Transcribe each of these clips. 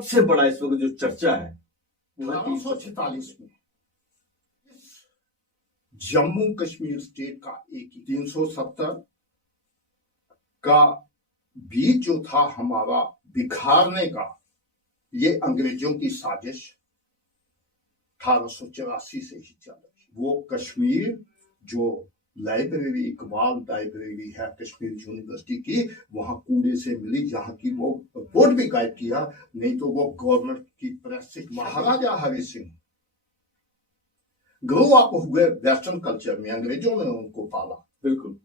सबसे बड़ा इस वक्त जो चर्चा है 1946 में जम्मू कश्मीर स्टेट का एक 370 का बीज जो था हमारा बिखारने का, ये अंग्रेजों की साजिश 1884 से ही चल रही। वो कश्मीर जो लाइब्रेरी, इकबाल लाइब्रेरी है कश्मीर यूनिवर्सिटी की, वहां कूड़े से मिली, जहां की वो बोर्ड भी गायब किया, नहीं तो वो गवर्नमेंट की प्रेस से। महाराजा हरि सिंह ग्रो अप हुए वेस्टर्न कल्चर में, अंग्रेजों ने उनको पाला। बिल्कुल।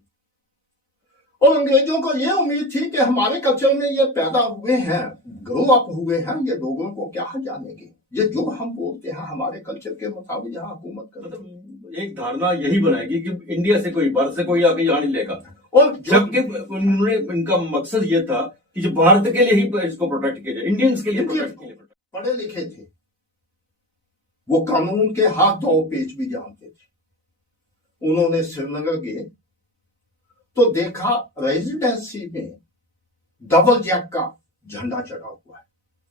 और अंग्रेजों को ये उम्मीद थी कि हमारे कल्चर में ये पैदा हुए हैं, ग्रो अप हुए हैं, ये लोगों को क्या जानेंगे, ये जो हम बोलते हैं हमारे कल्चर के मुताबिक यहाँ हुकूमत कर। मतलब एक धारणा यही बनाएगी कि इंडिया से कोई, भारत से कोई आके यहाँ नहीं लेगा। और जबकि उन्होंने, इनका मकसद ये था कि जो भारत के लिए ही इसको प्रोटेक्ट किया जाए, इंडियंस के लिए प्रोटेक्ट किया जाए। पढ़े लिखे थे वो, कानून के हाथ दो पेच भी जानते थे। उन्होंने श्रीनगर गए तो देखा रेजिडेंसी में डबल जैक का झंडा चढ़ा हुआ है।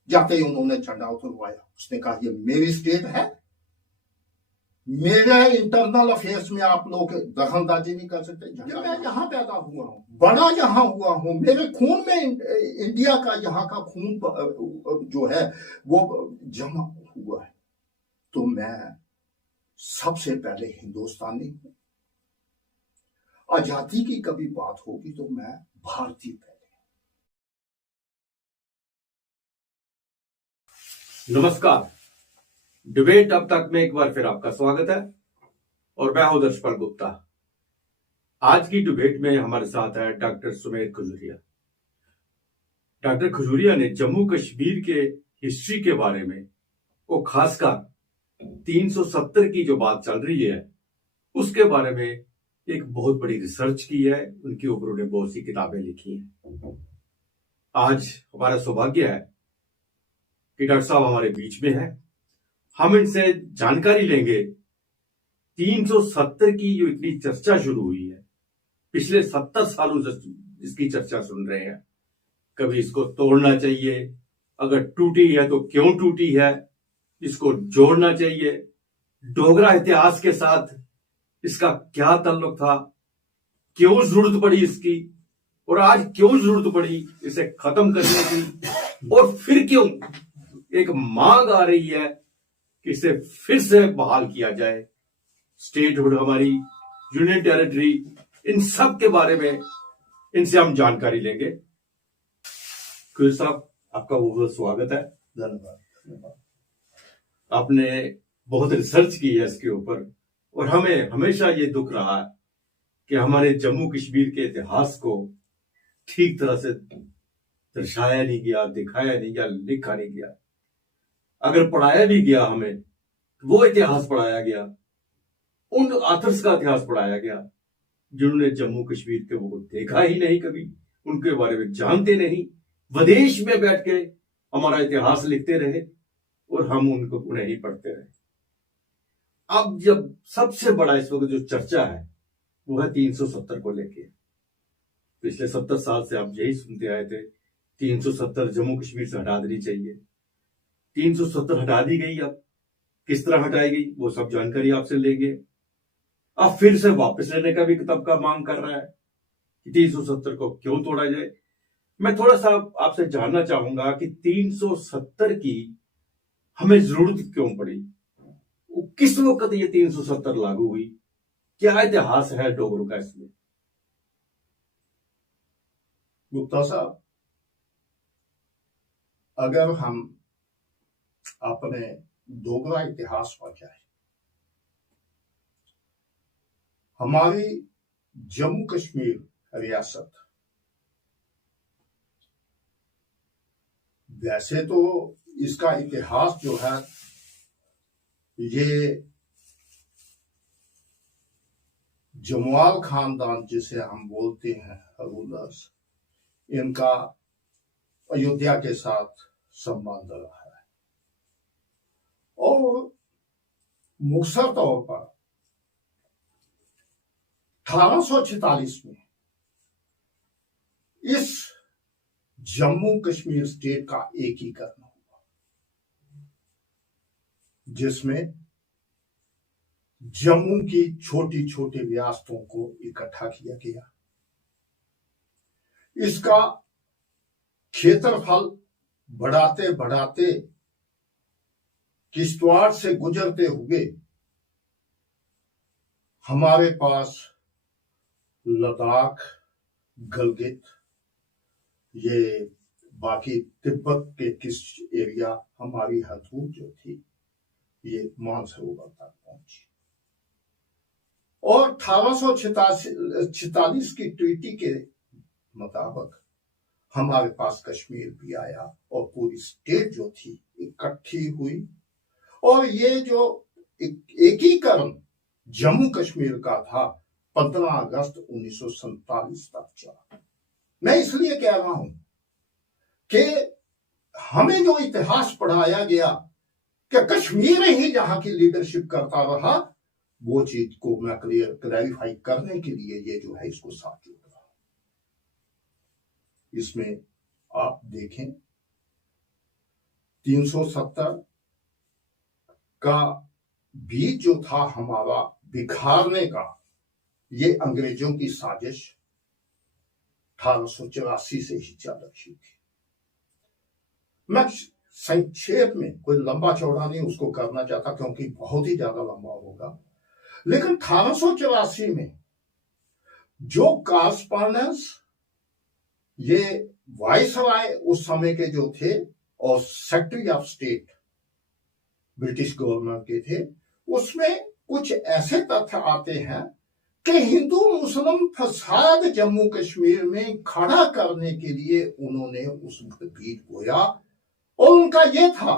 जाते ही उन्होंने झंडा उतरवाया, उसने कहा ये मेरी स्टेट है, मेरे इंटरनल अफेयर्स में आप लोग दखलंदाजी नहीं कर सकते। मैं यहाँ पैदा हुआ हूँ, बड़ा यहाँ हुआ हूँ, मेरे खून में इंडिया का, यहाँ का खून जो है वो जमा हुआ है, तो मैं सबसे पहले हिंदुस्तानी हूं। आजादी की कभी बात होगी तो मैं भारतीय पहले। नमस्कार, डिबेट अब तक में एक बार फिर आपका स्वागत है और मैं हूं दर्शपाल गुप्ता। आज की डिबेट में हमारे साथ है डॉक्टर सुमेर खजूरिया। डॉक्टर खजूरिया ने जम्मू कश्मीर के हिस्ट्री के बारे में, वो खासकर 370 की जो बात चल रही है उसके बारे में एक बहुत बड़ी रिसर्च की है। उनके ऊपर उन्होंने बहुत सी किताबें लिखी हैं। आज हमारा सौभाग्य है कि डॉक्टर साहब हमारे बीच में है। हम इनसे जानकारी लेंगे 370 की जो इतनी चर्चा शुरू हुई है, पिछले 70 सालों से इसकी चर्चा सुन रहे हैं। कभी इसको तोड़ना चाहिए, अगर टूटी है तो क्यों टूटी है, इसको जोड़ना चाहिए, डोगरा इतिहास के साथ इसका क्या ताल्लुक था, क्यों जरूरत पड़ी इसकी, और आज क्यों जरूरत पड़ी इसे खत्म करने की, और फिर क्यों एक मांग आ रही है कि इसे फिर से बहाल किया जाए, स्टेटहुड, हमारी यूनियन टेरिटरी, इन सब के बारे में इनसे हम जानकारी लेंगे। खुर साहब, आपका बहुत स्वागत है। धन्यवाद। आपने बहुत रिसर्च की है इसके ऊपर, और हमें हमेशा ये दुख रहा है कि हमारे जम्मू कश्मीर के इतिहास को ठीक तरह से दर्शाया नहीं गया, दिखाया नहीं गया, लिखा नहीं गया। अगर पढ़ाया भी गया हमें, वो इतिहास पढ़ाया गया, उन ऑथर्स का इतिहास पढ़ाया गया जिन्होंने जम्मू कश्मीर के वो देखा ही नहीं, कभी उनके बारे में जानते नहीं, विदेश में बैठ के हमारा इतिहास लिखते रहे और हम उनको उन्हें ही पढ़ते रहे। अब जब सबसे बड़ा इस वक्त जो चर्चा है वो है 370 को लेके। पिछले 70 साल से आप यही सुनते आए थे, 370 जम्मू कश्मीर से हटा देनी चाहिए। 370 हटा दी गई, अब किस तरह हटाई गई वो सब जानकारी आपसे लेंगे। अब फिर से वापस लेने का भी तबका मांग कर रहा है कि 370 को क्यों तोड़ा जाए। मैं थोड़ा सा आपसे जानना चाहूंगा कि 370 की हमें जरूरत क्यों पड़ी, किस वक्त ये 370 लागू हुई, क्या इतिहास है डोगरों का इसमें? गुप्ता साहब, अगर हम अपने डोगरा इतिहास पर जाए, हमारी जम्मू कश्मीर रियासत वैसे तो इसका इतिहास जो है ये जमवाल खानदान जिसे हम बोलते हैं रूलर्स, इनका अयोध्या के साथ संबंध रहा है। और मुख्तर तौर पर 1846 में इस जम्मू कश्मीर स्टेट का एकीकरण हुआ। जिसमें जम्मू की छोटी छोटी रियासतों को इकट्ठा किया गया। इसका क्षेत्रफल बढ़ाते बढ़ाते किश्तवाड़ से गुजरते हुए हमारे पास लद्दाख, गिलगित, ये बाकी तिब्बत के किस एरिया, हमारी हदूद जो थी ये मानसरोवर तक पहुंची। और 1846 की ट्रीटी के मुताबिक हमारे पास कश्मीर भी आया और पूरी स्टेट जो थी इकट्ठी हुई। और ये जो एकीकरण जम्मू कश्मीर का था 15 अगस्त 1947 तक चला। मैं इसलिए कह रहा हूं कि हमें जो इतिहास पढ़ाया गया कि कश्मीर ही जहां की लीडरशिप करता रहा, वो चीज को मैं क्लैरिफाई करने के लिए ये जो है इसको साथ जोड़ रहा हूं। इसमें आप देखें 370 का बीज जो था हमारा बिखारने का, ये अंग्रेजों की साजिश 1884 से ही चल रही थी। मैं संक्षेप में, कोई लंबा चौड़ा नहीं उसको करना चाहता क्योंकि बहुत ही ज्यादा लंबा होगा, लेकिन 1884 में जो कॉरस्पॉन्डेंस ये वाइसराय उस समय के जो थे और secretary of state British government के थे, उसमें कुछ ऐसे तथ्य आते हैं कि हिंदू मुस्लिम फसाद जम्मू कश्मीर में खड़ा करने के लिए उन्होंने उस बीज बोया। और उनका यह था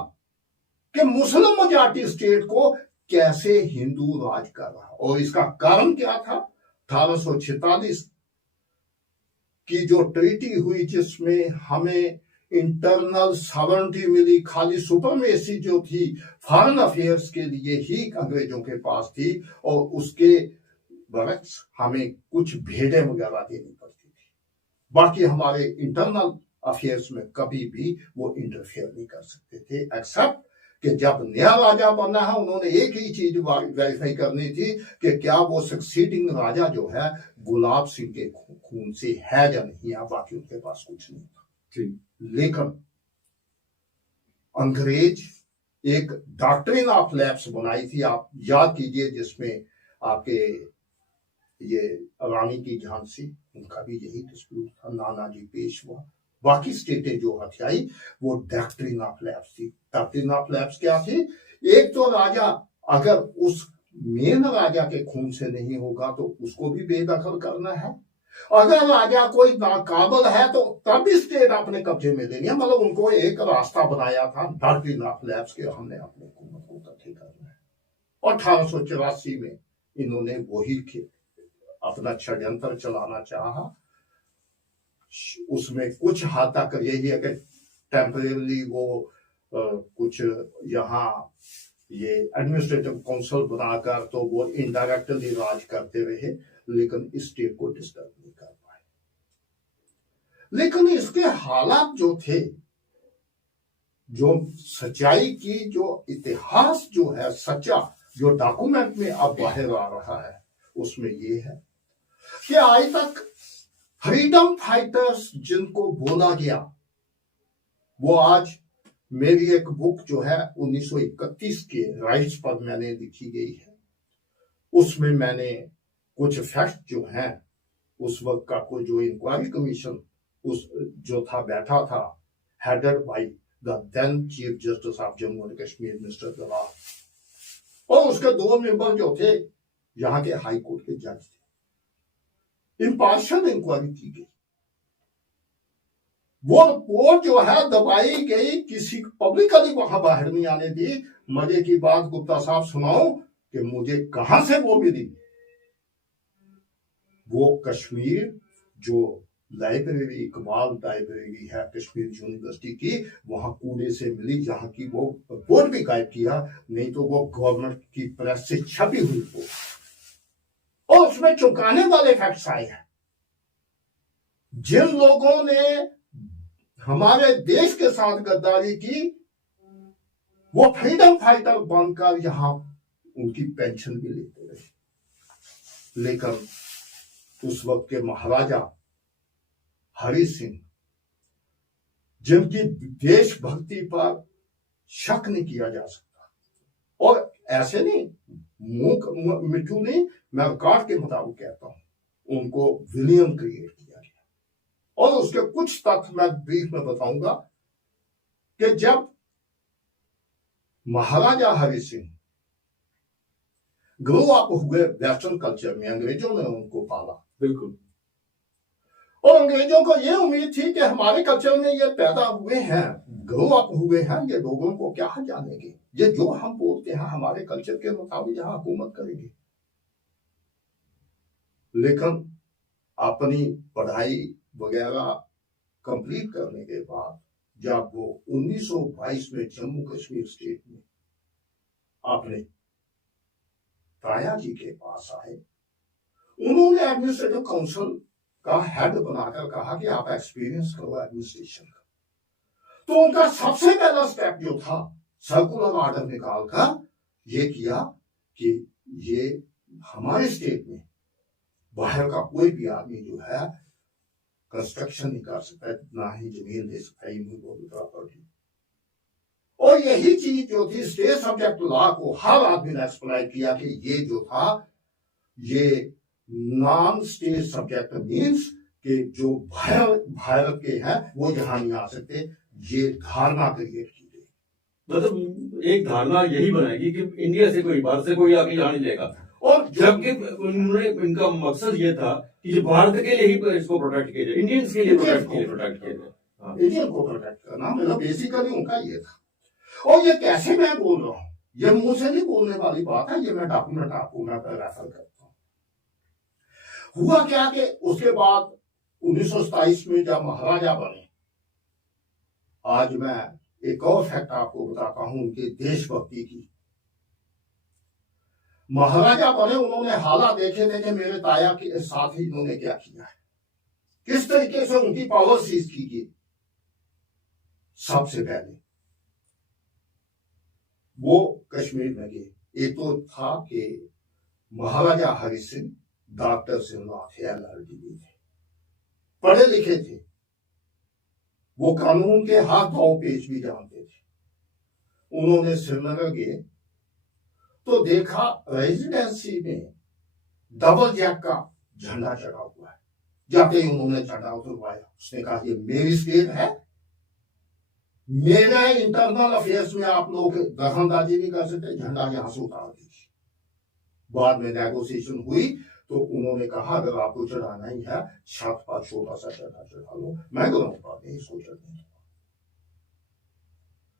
कि मुस्लिम मेजॉरिटी स्टेट को कैसे हिंदू राज कर रहा। और इसका कारण क्या था? 1846 की जो ट्रीटी हुई जिसमें हमें इंटरनल सॉवरेनिटी मिली, खाली सुपरमेसी जो थी फॉरेन अफेयर्स के लिए ही अंग्रेजों के पास थी, और उसके बरक्स हमें कुछ भेड़ें वगैरह देनी पड़ती थी। बाकी हमारे इंटरनल अफेयर्स में कभी भी वो इंटरफेयर नहीं कर सकते थे, एक्सेप्ट कि जब नया राजा बना है उन्होंने एक ही चीज वेरीफाई करनी थी कि क्या वो सक्सीडिंग राजा जो है गुलाब सिंह के खून से है या नहीं है, बाकी उनके पास कुछ नहीं था। लेकिन अंग्रेज एक डॉक्ट्रिन ऑफ लैप्स बनाई थी, आप याद कीजिए, जिसमें आपके ये रानी की झांसी, उनका भी यही डिस्प्यूट था, नानाजी पेशवा, बाकी स्टेटें जो हथियाई वो डॉक्ट्रिन ऑफ लैप्स थी। डॉक्ट्रिन ऑफ लैप्स क्या थी? एक तो राजा अगर उस मेन राजा के खून से नहीं होगा तो उसको भी बेदखल करना है, अगर राजा कोई नाकाबिल है तो तब भी स्टेट अपने कब्जे में लेनी है। मतलब उनको एक रास्ता बनाया था डॉक्ट्रिन ऑफ लैप्स के, हमने अपने हुकूमत को इकट्ठे करना है। और 1884 में इन्होंने वही अपना षड्यंत्र चलाना चाहा। उसमें कुछ हद तक यही है कि टेम्परेरी वो कुछ यहाँ ये एडमिनिस्ट्रेटिव काउंसिल बनाकर तो वो इनडायरेक्टली राज करते रहे, लेकिन इस स्टेट को डिस्टर्ब नहीं कर पाए। लेकिन इसके हालात जो थे, जो सच्चाई की जो इतिहास जो है सच्चा, जो डॉक्यूमेंट में अब बाहर आ रहा है, उसमें ये है कि आज तक फ्रीडम फाइटर्स जिनको बोला गया, वो आज मेरी एक बुक जो है 1931 के राइट्स पर मैंने लिखी गई है, उसमें मैंने कुछ फैक्ट जो हैं उस वक्त का कोई जो इंक्वायरी कमीशन उस जो था बैठा था, headed by the then chief justice of Jammu and Kashmir mister Dalal, और उसके 2 मेंबर जो थे यहाँ के हाई कोर्ट के जज थे। इम्पार्शियल इंक्वायरी की गई, वो रिपोर्ट जो है दबाई गई, किसी पब्लिकली वहां बाहर नहीं आने दी। मजे की बात गुप्ता साहब सुनाओ कि मुझे कहां से वो मिली। वो कश्मीर जो लाइब्रेरी, इकबाल लाइब्रेरी है कश्मीर यूनिवर्सिटी की, वहां कूड़े से मिली, जहां की वो रिपोर्ट भी गायब किया, नहीं तो वो गवर्नमेंट की प्रेस से छपी हुई रिपोर्ट, और उसमें चौंकाने वाले फैक्ट्स आए हैं। जिन लोगों ने हमारे देश के साथ गद्दारी की वो फ्रीडम फाइटर बनकर यहां उनकी पेंशन भी लेते रहे। लेकिन उस वक्त के महाराजा हरि सिंह, जिनकी देशभक्ति पर शक नहीं किया जा सकता, और ऐसे नहीं मुंह मिट्टू नहीं, मैं रिकॉर्ड के मुताबिक कहता हूं, उनको विलियम क्रिएट किया गया। और उसके कुछ तथ्य मैं ब्रीफ में बताऊंगा कि जब महाराजा हरि सिंह ग्रो अप हुए वेस्टर्न कल्चर में, अंग्रेजों ने उनको पाला, बिल्कुल, और अंग्रेजों को यह उम्मीद थी कि हमारे कल्चर में ये पैदा हुए हैं, ग्रो अप हुए हैं, ये लोगों को क्या जानेंगे, ये जो हम बोलते हैं हमारे कल्चर के मुताबिक यहाँ हुकूमत करेंगे। लेकिन अपनी पढ़ाई वगैरह कंप्लीट करने के बाद जब वो 1922 में जम्मू कश्मीर स्टेट में अपने ताया जी के पास आए, उन्होंने एडमिनिस्ट्रेटिव काउंसिल का हेड बनाकर कहा कि आप एक्सपीरियंस करो एडमिनिस्ट्रेशन का। तो उनका सबसे पहला स्टेप जो था, सर्कुलर ऑर्डर निकालकर ये किया कि ये हमारे स्टेट में बाहर का कोई भी आदमी जो है कंस्ट्रक्शन नहीं कर सकता, ना ही जमीन दे सकता है प्रॉपर्टी। और यही चीज जो थी स्टेट सब्जेक्ट लॉ को हर आदमी ने एक्सप्लाइट किया कि ये जो था ये नॉन स्टेट सब्जेक्ट मीन्स कि जो भारत के हैं वो यहां नहीं आ सकते, ये धारणा क्रिएट की गई। मतलब एक धारणा यही बनाएगी कि इंडिया से कोई, बाहर से कोई आके यहाँ नहीं लेगा, और जबकि उन्होंने, इनका मकसद ये था कि जो भारत के लिए ही इसको प्रोटेक्ट किया जाए, इंडियंस के लिए प्रोटेक्ट किया जाए, इंडियन को प्रोटेक्ट करना, मतलब बेसिकली उनका ये था। और ये कैसे मैं बोल रहा हूं, ये मुंह से नहीं बोलने वाली बात है, ये मैं डॉक्यूमेंट आपको मैं रेफर करता हूं। हुआ क्या कि उसके बाद 1927 में जब महाराजा बने, आज मैं एक और फैक्ट आपको बताता हूं उनकी देशभक्ति की। महाराजा बने, उन्होंने हालात देखे थे कि मेरे ताया के साथ ही इन्होंने क्या किया है, किस तरीके से उनकी पावर सीज की गई। सबसे पहले वो कश्मीर में गए। एक तो था कि महाराजा हरि सिंह डॉक्टर सिंह थे, LLD थे, पढ़े लिखे थे, वो कानून के हाथ पांव पेच भी जानते थे। उन्होंने श्रीनगर गए तो देखा रेजिडेंसी में डबल जैक का झंडा चढ़ा हुआ है। जाते ही उन्होंने झंडा उतरवाया, उसने कहा ये मेरी स्टेट है, मेरे इंटरनल अफेयर्स में आप लोग दखलंदाजी नहीं कर सकते, झंडा यहां से उतार दीजिए। बाद में नेगोशिएशन हुई तो उन्होंने कहा अगर आपको चढ़ाना ही है छत पर छोटा सा झंडा चढ़ा लो, मैं कहूंगा इसको चढ़ने।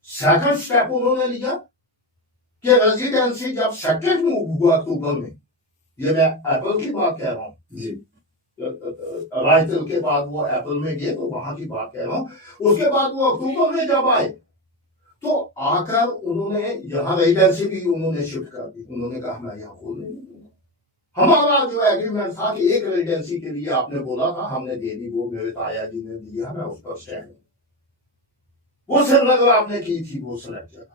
सेकंड स्टेप उन्होंने लिया कि रेजिडेंसी जब सेकेंड मूव हुआ अक्टूबर में, ये मैं अप्रैल की बात कह रहा हूं जी, राइफल के बाद वो अप्रैल में गए तो वहां की बात कह रहा हूं। उसके बाद वो अक्टूबर में जब आए तो आकर उन्होंने यहाँ रेजिडेंसी भी उन्होंने शिफ्ट कर दी। उन्होंने कहा मैं यहाँ खोल नहीं दूंगा। हमारा जो एग्रीमेंट था कि एक रेजिडेंसी के लिए आपने बोला था, हमने दे दी, वो मेरे ताया जी ने दिया, मैं उस पर स्टैंड। वो श्रीनगर आपने की थी, वो सिलेक्ट जगह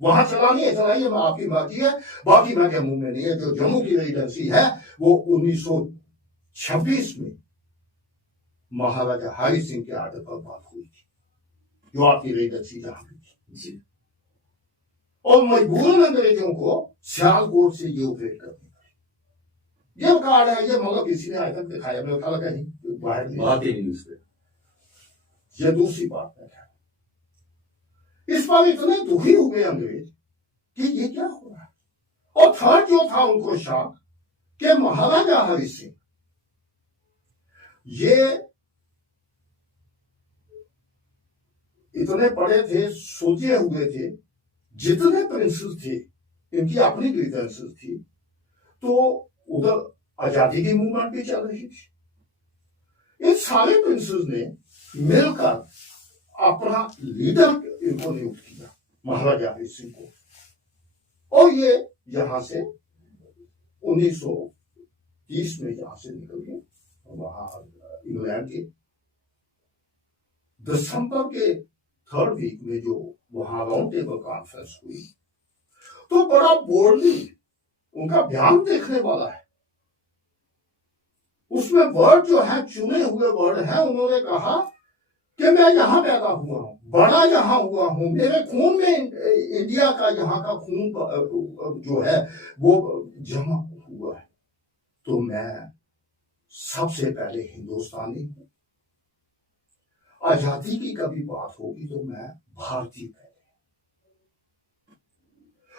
वहां चलानी है, चलाइए, आपकी मर्जी है, बाकी मैं क्या मुंह में नहीं है। जो जम्मू की रेजिडेंसी है वो 1926 में महाराजा हरि सिंह के आर्डर पर बात हुई थी, जो आपकी रेजिडेंसी जहां भी थी, और मजबूरन अंग्रेजों को सियालकोट से ये ऑपरेट करनी पड़ी। ये कार्ड है, ये मतलब किसी ने आज तक दिखाया मेरे ख्याल कहीं बाहर बात ही नहीं उससे। ये दूसरी बात है। इस पर इतने दुखी हुए अंग्रेज कि ये क्या हो रहा है। और थर्ड जो था उनको शॉक कि महाराजा हरि सिंह ये इतने पढ़े थे, सोचे हुए थे, जितने प्रिंसेस थे इनकी अपनी ग्रीवेंसेस थी, तो उधर आजादी की मूवमेंट भी चल रही थी। इन सारे प्रिंसेस ने मिलकर अपना लीडर इनको नियुक्त किया, महाराजा हरि सिंह को, और ये यहां से 1930 में यहां से निकल गए। वहां इंग्लैंड के दिसंबर के थर्ड वीक में जो वहां राउंड टेबल कॉन्फ्रेंस हुई, तो बड़ा बोल्डली उनका बयान देखने वाला है। उसमें वर्ड जो है चुने हुए वर्ड है। उन्होंने कहा कि मैं यहां पैदा हुआ हूं, बड़ा यहां हुआ हूं, मेरे खून में इंडिया का यहां का खून जो है वो जमा हुआ है, तो मैं सबसे पहले हिंदुस्तानी हूं। आजादी की कभी बात होगी तो मैं भारतीय पहले।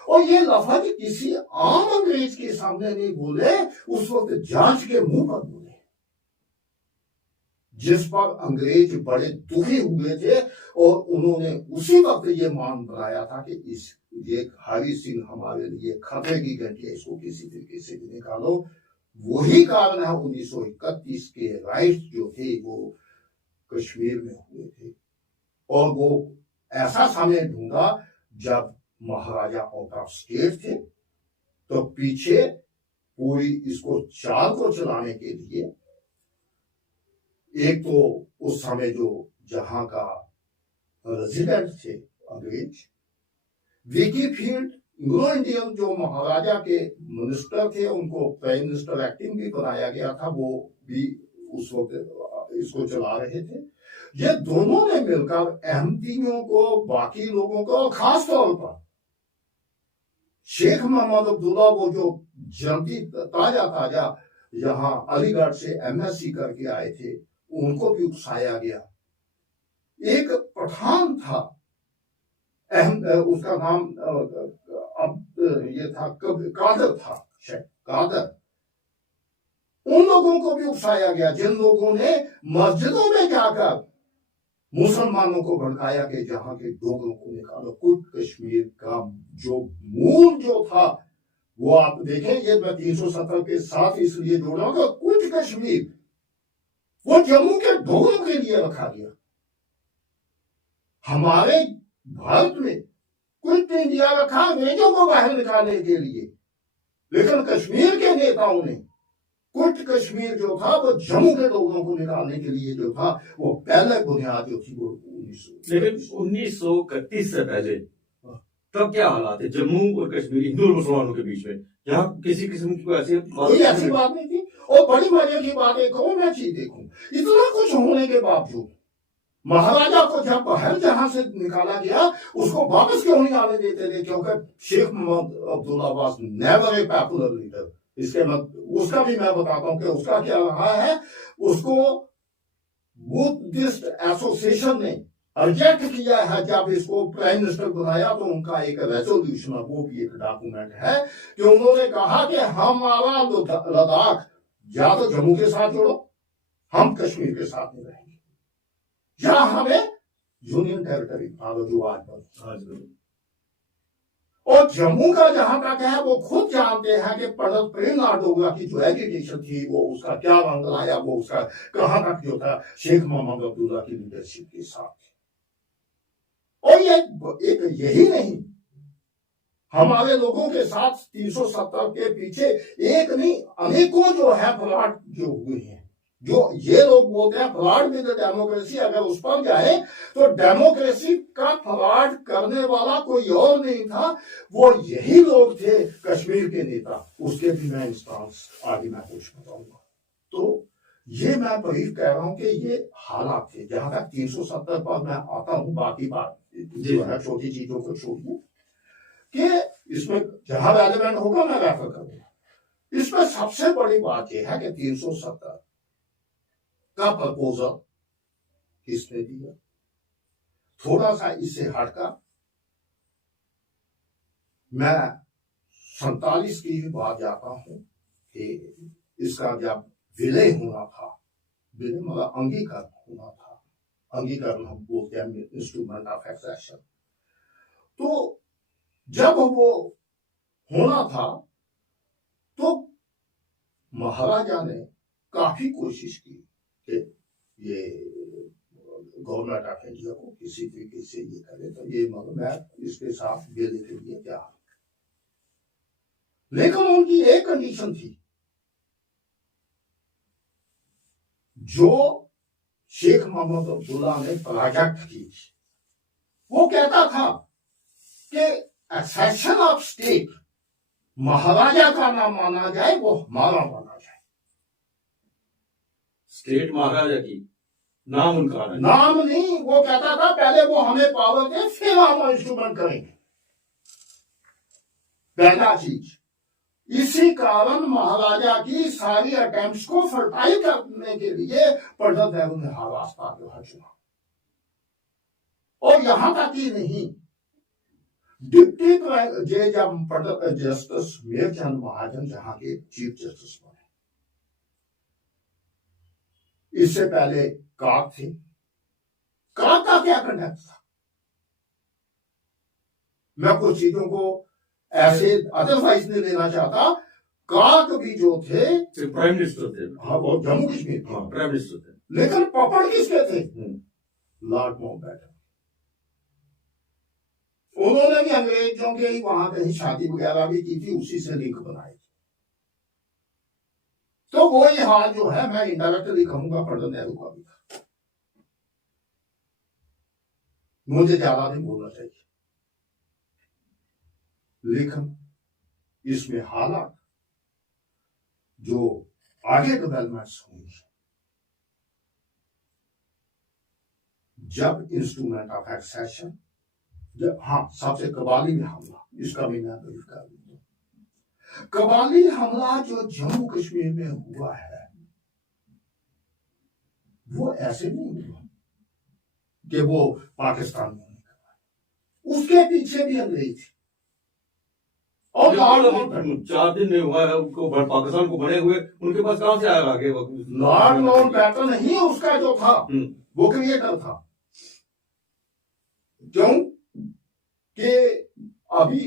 और ये लफ्ज किसी आम अंग्रेज के सामने नहीं बोले, उस वक्त जज के मुंह पर बोले, जिस पर अंग्रेज बड़े दुखी हुए थे। और उन्होंने उसी वक्त ये मान बनाया था कि ये हरि सिंह हमारे लिए खतरे की घंटी है, इसको किसी तरीके से भी निकालो। वही कारण है 1931 के राइट जो थे वो कश्मीर में हुए थे। और वो ऐसा समय ढूंढा जब महाराजा आउट ऑफ स्टेट थे, तो पीछे पूरी इसको चाल को चलाने के लिए एक तो उस समय जो जहां का रेजिडेंट थे अंग्रेज, विकीफील्ड एंग्लो इंडियन जो महाराजा के मिनिस्टर थे, उनको प्राइम मिनिस्टर एक्टिंग भी बनाया गया था, वो भी उस वक्त इसको चला रहे थे। ये दोनों ने मिलकर अहमदियों को, बाकी लोगों को, खास तौर पर शेख मोहम्मद अब्दुल्ला, वो जो जल्दी ताजा ताजा यहाँ अलीगढ़ से एमएससी करके आए थे, उनको भी उकसाया गया। एक पठान था, उसका नाम अब ये था, कादर था, शायद कादर, उन लोगों को भी उकसाया गया जिन लोगों ने मस्जिदों में जाकर मुसलमानों को भड़काया कि जहां के डोगरों को निकालो। कुछ कश्मीर का जो मूल जो था वो आप देखें, ये मैं 370 के साथ इसलिए जोड़ रहा हूं, कुछ कश्मीर वो जम्मू के डोगरों के लिए रखा गया। हमारे भारत में कुछ इंडिया रखा अंग्रेजों को बाहर निकालने के लिए, लेकिन कश्मीर के नेताओं ने कुछ कश्मीर जो था वो जम्मू के लोगों को निकालने के लिए जो था, वो पहले बुनियाद जो थी वो 1931 से पहले तब क्या हालात है जम्मू और कश्मीर हिंदू मुसलमानों के बीच में? यहाँ किसी किस्म की कोई ऐसी बात नहीं थी। और बड़ी मजे की बात एक और मैं चीज देखूं, इतना कुछ होने के बावजूद महाराजा को जब बाहर जहां से निकाला गया, उसको वापस क्यों नहीं आने देते थे? क्योंकि Sheikh Mohammad Abdullah was never a popular leader. इसके उसका भी मैं बताता हूं कि उसका क्या रहा है। उसको बुद्धिस्ट एसोसिएशन ने रिजेक्ट किया है। जब इसको प्राइम मिनिस्टर बनाया तो उनका एक रेजोल्यूशन, वो भी एक डॉक्यूमेंट है कि उन्होंने कहा कि हमारा लद्दाख या तो जम्मू के साथ जोड़ो, हम कश्मीर के साथ नहीं रहेंगे, या हमें यूनियन टेरिटरी जो आज। और जम्मू का जहां तक है वो खुद जानते हैं कि पंडित प्रेमनाथ डोगरा की जो एजुकेशन थी वो उसका क्या रंग लाया, वो उसका कहां तक जो था शेख मोहम्मद अब्दुल्ला की लीडरशिप के साथ। और ये एक यही नहीं, हमारे लोगों के साथ 370 के पीछे एक नहीं अनेकों जो है फ्लॉट जो हुए हैं। जो ये लोग बोलते हैं फ्लॉट विद डेमोक्रेसी, अगर उस पर जाए तो डेमोक्रेसी का फ्लॉट करने वाला कोई और नहीं था, वो यही लोग थे कश्मीर के नेता। उसके भी मैं इंस्टांस आगे मैं कुछ बताऊंगा। तो ये मैं ब्रीफ कह रहा हूं कि ये हालात थे। जहां तक 370 पर मैं आता हूं, बाकी बात जो है छोटी चीजों को छोड़िए, कि इसमें जहां रेलेवेंट होगा मैं रेफर करूंगा। इसमें सबसे बड़ी बात यह है कि 370 का प्रपोजल किसने दिया। थोड़ा सा इससे हटकर मैं 47 की बात जाता हूं कि इसका जब विलय होना था, विलय मतलब अंगीकरण होना था, अंगीकरण हम बोलते हैं इंस्ट्रूमेंट ऑफ एक्सेशन। तो जब वो होना था तो महाराजा ने काफी कोशिश की कि ये गवर्नमेंट ऑफ इंडिया को किसी तरीके से ये करे, तो ये मतलब मैं इसके साथ बेले के लिए क्या। लेकिन उनकी एक कंडीशन थी, जो शेख मोहम्मद अब्दुल्ला ने प्रोजेक्ट की, वो कहता था कि एक्सेशन ऑफ स्टेट महाराजा का नाम माना जाए, वो हमारा माना जाए। स्टेट महाराजा की, नाम उनका है। नाम नहीं, वो कहता था पहले वो हमें पावर दे, फिर हम इंस्ट्रूमेंट करेंगे। पहला चीज, इसी कारण महाराजा की सारी अटेम्प्ट्स को फर्टाइल करने के लिए पंडित नेहरू ने हर रास्ता जो है चुना। और यहां तक ही नहीं, डिप्टी जब पंडित जस्टिस मेरचंद महाजन जहां के चीफ जस्टिस बने, इससे पहले काक थे। काक का क्या कंडक्ट था? मैं कुछ चीजों को ऐसे अदरवाइज नहीं लेना चाहता। काक भी जो थे प्राइम मिनिस्टर थे। हाँ, वो जम्मू कश्मीर थे। हाँ, प्राइम मिनिस्टर थे। लेकिन पपड़ किसके थे? Lord Mountbatten. उन्होंने भी अंग्रेजों के ही वहां कहीं शादी वगैरह भी की थी, उसी से लिंक बनाई थी। तो वो ही हाल जो है, मैं इंडायरेक्टली कहूंगा पंडित नेहरू का भी था। मुझे ज्यादा नहीं बोलना चाहिए, लेकिन इसमें हालात जो आगे डेवलपमेंट्स हुई, जब इंस्ट्रूमेंट ऑफ एक्सेशन, जब हाँ सबसे कबाली में हमला, इसका भी मैं ब्रीफ कर दूं। कबाली हमला जो जम्मू कश्मीर में हुआ है, वो ऐसे नहीं हुआ कि वो पाकिस्तान में नहीं करवाया, उसके पीछे भी अंग्रेज थे। और 4 दिन में हुआ है, उनको पाकिस्तान को बने हुए, उनके पास कहां से आएगा आगे? लॉर्ड माउंटबेटन ही उसका जो था वो क्रिएटर था। क्यों कि अभी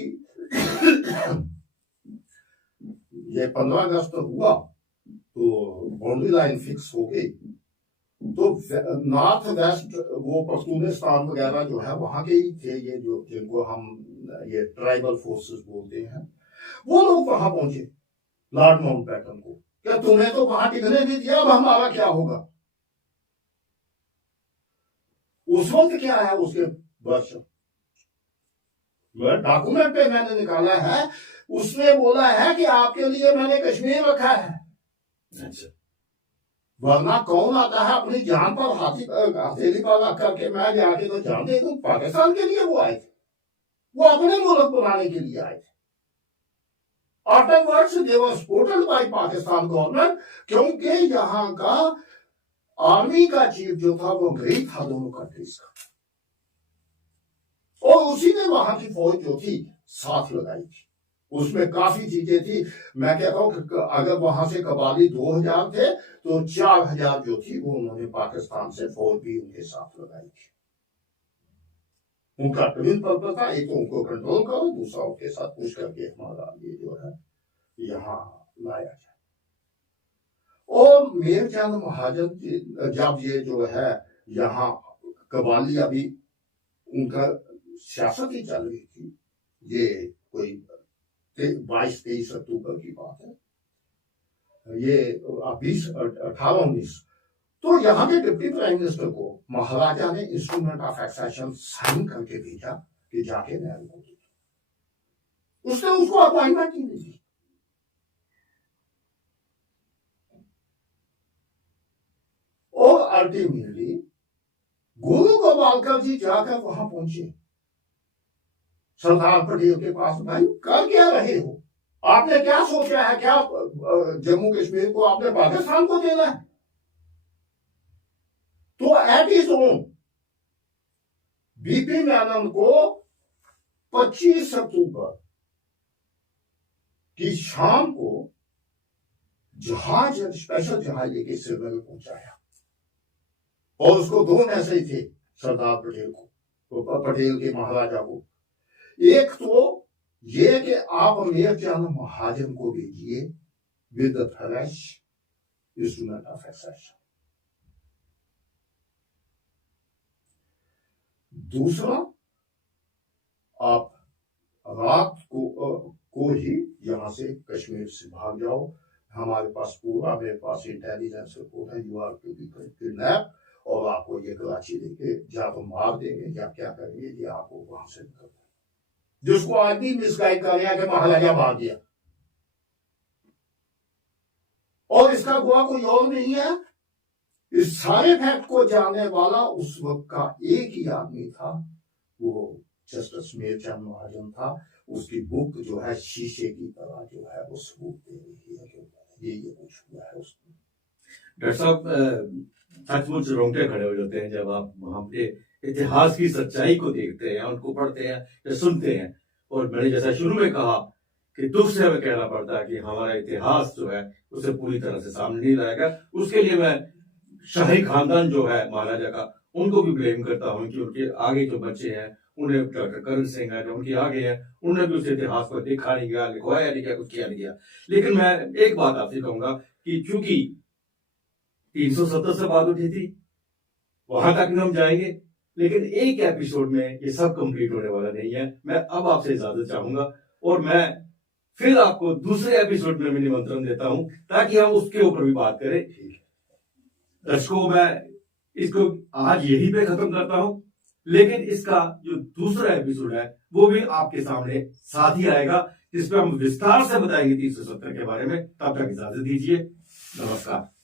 ये 15 अगस्त हुआ तो बाउंड्री लाइन फिक्स हो गई, तो नॉर्थ वेस्ट वो पख्तूनिस्तान वगैरह जो है वहां के ही थे, ये जो जिनको हम ये ट्राइबल फोर्सेस बोलते हैं, वो लोग वहां पहुंचे लॉर्ड माउंटबेटन को, क्या तुम्हें तो वहां टिकने नहीं दिया, अब हमारा क्या होगा? उस वक्त क्या है उसके वर्ष डॉक्यूमेंट पे मैंने निकाला है, उसने बोला है कि आपके लिए मैंने कश्मीर रखा है। अच्छा, वरना कौन आता है अपनी जान पर हथेली पर रख करके मैं जाके तो जान दे दूं? पाकिस्तान के लिए वो आए थे, वो अपने मुल्क बनाने के लिए आए थे। Afterwards they were supported by Pakistan government, क्योंकि यहाँ का आर्मी का चीफ जो था वो अंग्रेज था दोनों कंट्रीज का, और उसी ने वहां की फौज जो थी साथ लगाई थी। उसमें काफी चीजें थी। मैं कहता हूं कि अगर वहां से कबाली 2000 थे तो 4000 जो थी वो उन्होंने पाकिस्तान से फौज भी उनके साथ लगाई थी। उनका ट्विन पर्पस था, एक तो उनको कंट्रोल करो, दूसरा उनके साथ पुश करके हमारा ये जो है यहाँ लाया जाए। और मेरचंद महाजन जब ये जो है यहाँ कबाली, अभी उनका सियासत ही चल रही थी, ये कोई 22-23 अक्टूबर की बात है, ये 18-19, तो यहाँ के डिप्टी प्राइम मिनिस्टर को महाराजा ने इंस्ट्रूमेंट ऑफ एक्सेशन साइन करके भेजा कि जाके नेहरू को दे। उसने उसको अपॉइंटमेंट ही नहीं दी। और अल्टीमेटली गुरु गोपालकर जी जाकर वहां पहुंचे सरदार पटेल के पास। भाई कर क्या रहे हो? आपने क्या सोचा है? क्या जम्मू कश्मीर को आपने पाकिस्तान को देना है? तो it is on VP Menon को 25 अक्टूबर की शाम को जहाज, स्पेशल जहाज लेके श्रीनगर पहुंचाया। और उसको दो मैसेज थे सरदार पटेल को, तो पटेल के महाराजा को। एक तो ये कि आप मेरचंद महाजन को भेजिए with the fresh instrument of accession. दूसरा, आप रात को ही यहां से कश्मीर से भाग जाओ, हमारे पास पूरा, मेरे पास इंटेलिजेंस रिपोर्ट है, you are to be kidnap. और आपको ये कराची लेके या तो मार देंगे या क्या करेंगे, ये आपको वहां से निकल, जिसको आज भी मिसगाइड कर रहे हैं कि महाराजा भाग गया। और इसका गवाह कोई और नहीं है, इस सारे फैक्ट को जानने वाला उस वक्त का एक ही आदमी था, वो जस्टिस मीरचंद महाजन था। उसकी बुक जो है शीशे की तरह जो है वो सबूत दे रही है कि ये कुछ हुआ है उसको। डॉक्टर साहब, सचमुच रोंगटे खड़े हो जाते हैं जब आप वहां पे इतिहास की सच्चाई को देखते हैं, उनको पढ़ते हैं या सुनते हैं। और मैंने जैसा शुरू में कहा कि दुख से हमें कहना पड़ता है कि हमारा इतिहास जो है उसे पूरी तरह से सामने नहीं लाएगा। उसके लिए मैं शाही खानदान जो है महाराजा का, उनको भी ब्लेम करता हूं कि उनके आगे जो बच्चे हैं, उन्हें डॉक्टर करण सिंह है जो उनके आगे हैं, उन्होंने भी उस इतिहास को देखा नहीं गया, लिखवाया नहीं गया, कुछ किया नहीं गया। लेकिन मैं एक बात आपसे कहूंगा कि चूंकि 370 से बात उठी थी, वहां तक हम जाएंगे, लेकिन एक एपिसोड में ये सब कंप्लीट होने वाला नहीं है। मैं अब आपसे इजाजत चाहूंगा और मैं फिर आपको दूसरे एपिसोड में निमंत्रण देता हूं ताकि हम उसके ऊपर भी बात करें। दर्शकों, मैं इसको आज यहीं पे खत्म करता हूं, लेकिन इसका जो दूसरा एपिसोड है वो भी आपके सामने साथ ही आएगा, जिसपे हम विस्तार से बताएंगे 370 के बारे में। तब तक इजाजत दीजिए, नमस्कार।